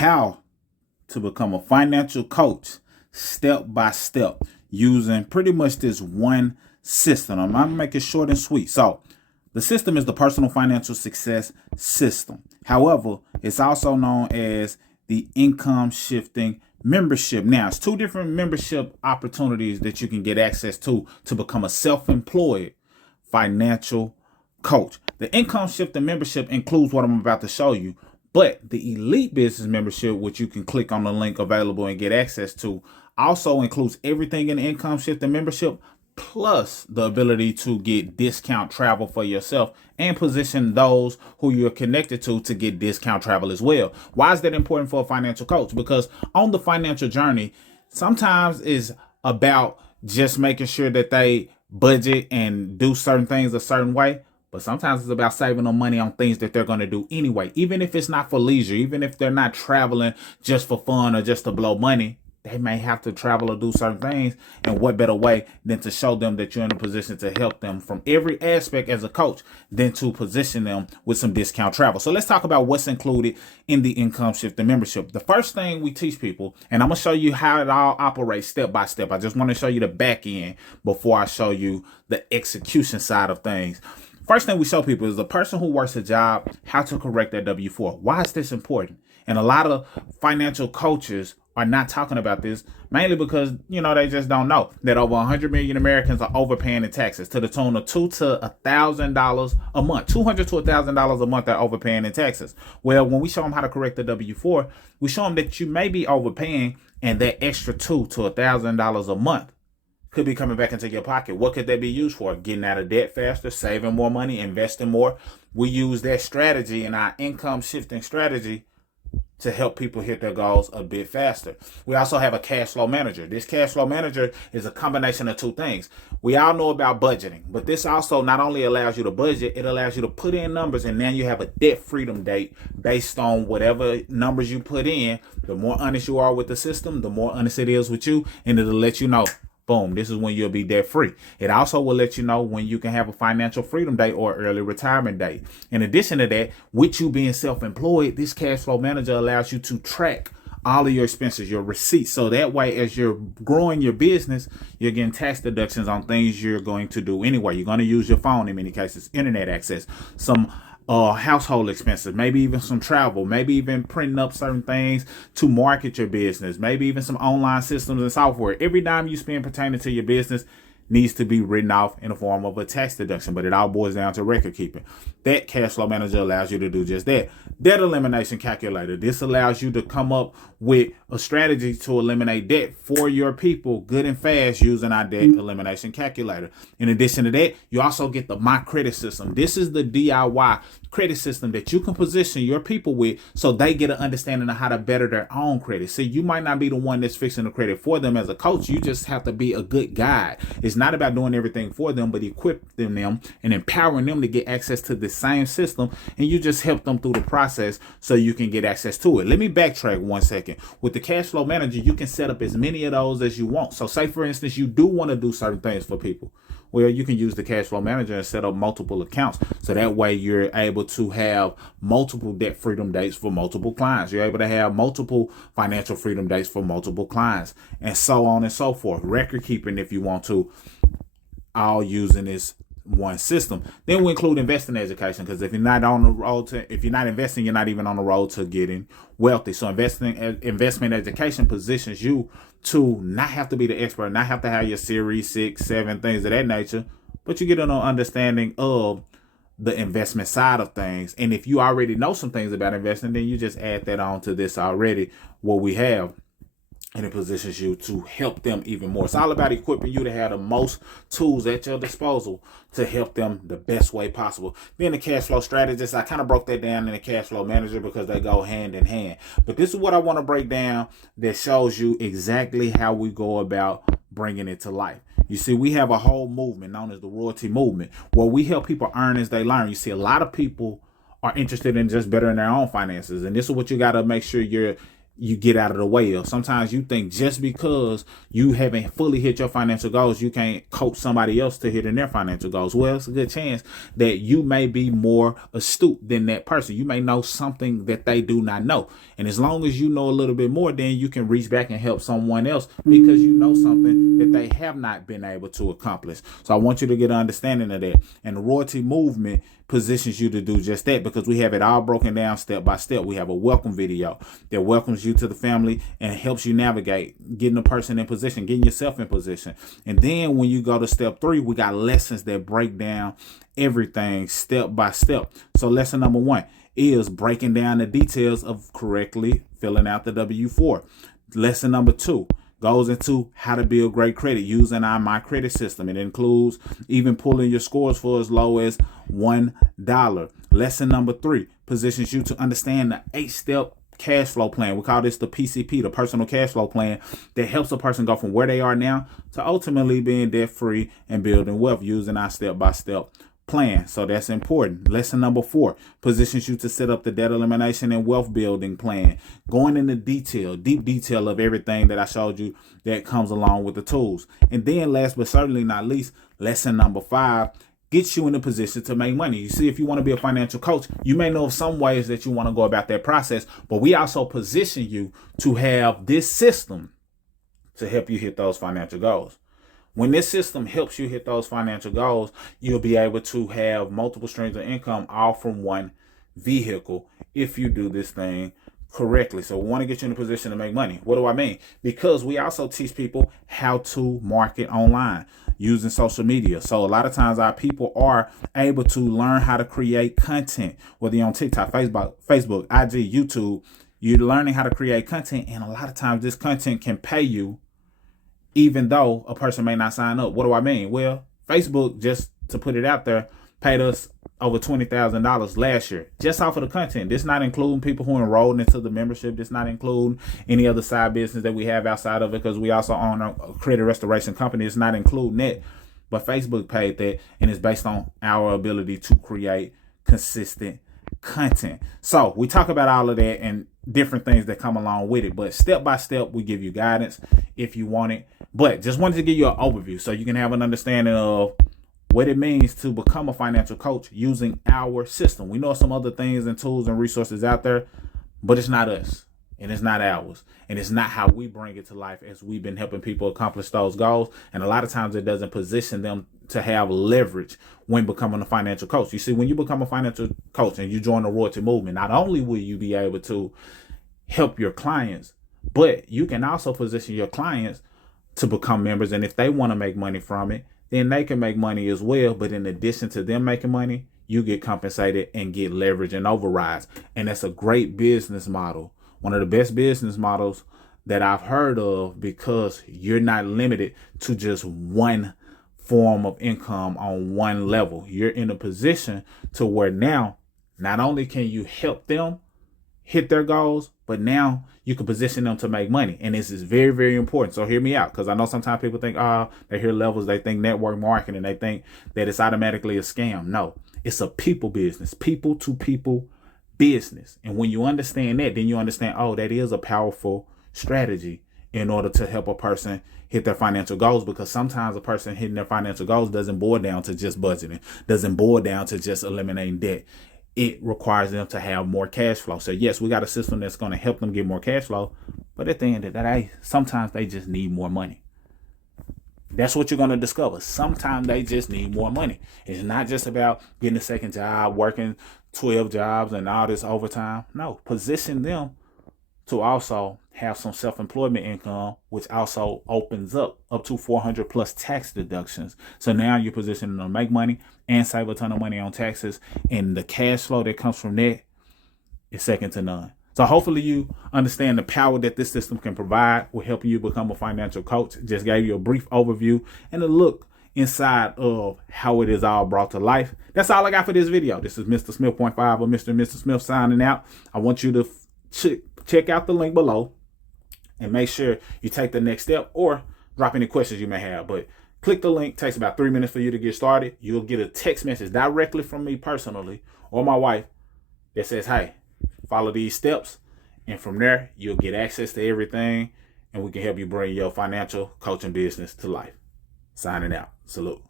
how to become a financial coach step by step using pretty much this one system. I'm going to make it short and sweet. So the system is the personal financial success system. However, it's also known as the income shifting membership. Now, it's two different membership opportunities that you can get access to become a self-employed financial coach. The income shifting membership includes what I'm about to show you, but the elite business membership, which you can click on the link available and get access to, also includes everything in the income shifting membership, plus the ability to get discount travel for yourself and position those who you're connected to get discount travel as well. Why is that important for a financial coach? Because on the financial journey, sometimes is about just making sure that they budget and do certain things a certain way. But sometimes it's about saving them money on things that they're going to do anyway. Even if it's not for leisure, even if they're not traveling just for fun or just to blow money, they may have to travel or do certain things. And what better way than to show them that you're in a position to help them from every aspect as a coach than to position them with some discount travel. So let's talk about what's included in the income shifting membership. The first thing we teach people, and I'm going to show you how it all operates step by step. I just want to show you the back end before I show you the execution side of things. First thing we show people is the person who works a job, how to correct their W-4. Why is this important? And a lot of financial coaches are not talking about this, mainly because, they just don't know that over 100 million Americans are overpaying in taxes to the tune of $200 to $1,000 a month. $200 to $1,000 a month they're overpaying in taxes. Well, when we show them how to correct the W-4, we show them that you may be overpaying and that extra $200 to $1,000 a month could be coming back into your pocket. What could that be used for? Getting out of debt faster, saving more money, investing more. We use that strategy in our income shifting strategy to help people hit their goals a bit faster. We also have a cash flow manager. This cash flow manager is a combination of two things. We all know about budgeting, but this also not only allows you to budget, it allows you to put in numbers, and now you have a debt freedom date based on whatever numbers you put in. The more honest you are with the system, the more honest it is with you, and it'll let you know, boom, this is when you'll be debt free. It also will let you know when you can have a financial freedom date or early retirement date. In addition to that, with you being self-employed, this cash flow manager allows you to track all of your expenses, your receipts. So that way, as you're growing your business, you're getting tax deductions on things you're going to do anyway. You're going to use your phone in many cases, internet access, some household expenses, maybe even some travel, maybe even printing up certain things to market your business, maybe even some online systems and software. Every dime you spend pertaining to your business needs to be written off in the form of a tax deduction, but it all boils down to record keeping. That cash flow manager allows you to do just that. Debt elimination calculator. This allows you to come up with a strategy to eliminate debt for your people good and fast using our debt elimination calculator. In addition to that, you also get the My Credit system. This is the DIY credit system that you can position your people with so they get an understanding of how to better their own credit. See, you might not be the one that's fixing the credit for them as a coach. You just have to be a good guide. It's not about doing everything for them, but equipping them and empowering them to get access to the same system, and you just help them through the process so you can get access to it. Let me backtrack 1 second. With the cash flow manager, you can set up as many of those as you want. So say, for instance, you do want to do certain things for people. Well, you can use the cash flow manager and set up multiple accounts. So that way you're able to have multiple debt freedom dates for multiple clients. You're able to have multiple financial freedom dates for multiple clients, and so on and so forth. Record keeping if you want to, all using this one system. Then we include investing education, because if you're not on the road to, if you're not investing, you're not even on the road to getting wealthy. So investment education positions you to not have to be the expert, not have to have your series 6, 7, things of that nature, but you get an understanding of the investment side of things. And if you already know some things about investing, then you just add that on to this already, what we have. And it positions you to help them even more. It's all about equipping you to have the most tools at your disposal to help them the best way possible. Then the cash flow strategist, I kind of broke that down in the cash flow manager because they go hand in hand. But this is what I want to break down that shows you exactly how we go about bringing it to life. You see, we have a whole movement known as the royalty movement, where we help people earn as they learn. You see, a lot of people are interested in just bettering their own finances. And this is what you got to make sure you're you get out of the way of. Sometimes you think just because you haven't fully hit your financial goals, you can't coach somebody else to hitting their financial goals. Well, it's a good chance that you may be more astute than that person. You may know something that they do not know. And as long as you know a little bit more, then you can reach back and help someone else because you know something that they have not been able to accomplish. So I want you to get an understanding of that. And the royalty movement positions you to do just that, because we have it all broken down step by step. We have a welcome video that welcomes you to the family and helps you navigate getting a person in position, getting yourself in position. And then when you go to step 3, we got lessons that break down everything step by step. So lesson number 1 is breaking down the details of correctly filling out the W-4. Lesson number 2 goes into how to build great credit using our My Credit system. It includes even pulling your scores for as low as $1. Lesson number 3 positions you to understand the 8-step cash flow plan. We call this the PCP, the personal cash flow plan, that helps a person go from where they are now to ultimately being debt free and building wealth using our step-by-step plan. So that's important. Lesson number 4 positions you to set up the debt elimination and wealth building plan, going into detail, deep detail of everything that I showed you that comes along with the tools. And then last but certainly not least, lesson number 5 gets you in a position to make money. You see, if you want to be a financial coach, you may know of some ways that you want to go about that process, but we also position you to have this system to help you hit those financial goals. When this system helps you hit those financial goals, you'll be able to have multiple streams of income all from one vehicle if you do this thing correctly. So we want to get you in a position to make money. What do I mean? Because we also teach people how to market online using social media. So a lot of times our people are able to learn how to create content, whether you're on TikTok, Facebook, IG, YouTube. You're learning how to create content, and a lot of times this content can pay you even though a person may not sign up. What do I mean? Well, Facebook, just to put it out there, paid us over $20,000 last year just off of the content. This not including people who enrolled into the membership. This not including any other side business that we have outside of it, because we also own a credit restoration company. It's not including that, but Facebook paid that, and it's based on our ability to create consistent content. So we talk about all of that and different things that come along with it, but step by step we give you guidance if you want it. But just wanted to give you an overview so you can have an understanding of what it means to become a financial coach using our system. We know some other things and tools and resources out there, but it's not us and it's not ours, and it's not how we bring it to life as we've been helping people accomplish those goals. And a lot of times it doesn't position them to have leverage when becoming a financial coach. You see, when you become a financial coach and you join the royalty movement, not only will you be able to help your clients, but you can also position your clients to become members. And if they want to make money from it, then they can make money as well. But in addition to them making money, you get compensated and get leverage and overrides. And that's a great business model. One of the best business models that I've heard of, because you're not limited to just one form of income on one level. You're in a position to where now, not only can you help them hit their goals, but now you can position them to make money. And this is very, very important. So hear me out, because I know sometimes people think, they hear levels, they think network marketing, they think that it's automatically a scam. No, it's a people business, people to people business. And when you understand that, then you understand, that is a powerful strategy in order to help a person hit their financial goals, because sometimes a person hitting their financial goals doesn't boil down to just budgeting, doesn't boil down to just eliminating debt. It requires them to have more cash flow. So yes, we got a system that's going to help them get more cash flow, but at the end of the day, sometimes they just need more money. That's what you're going to discover. Sometimes they just need more money. It's not just about getting a second job, working 12 jobs and all this overtime. No, position them to also have some self-employment income, which also opens up to 400 plus tax deductions. So now you're positioning them to make money and save a ton of money on taxes. And the cash flow that comes from that is second to none. So hopefully you understand the power that this system can provide with helping you become a financial coach. Just gave you a brief overview and a look inside of how it is all brought to life. That's all I got for this video. This is Mr. Smith.5 or Mr. and Mr. Smith signing out. I want you to check out the link below and make sure you take the next step or drop any questions you may have. But click the link. It takes about 3 minutes for you to get started. You'll get a text message directly from me personally or my wife that says, hey, follow these steps And from there, you'll get access to everything, and we can help you bring your financial coaching business to life. Signing out. Salute.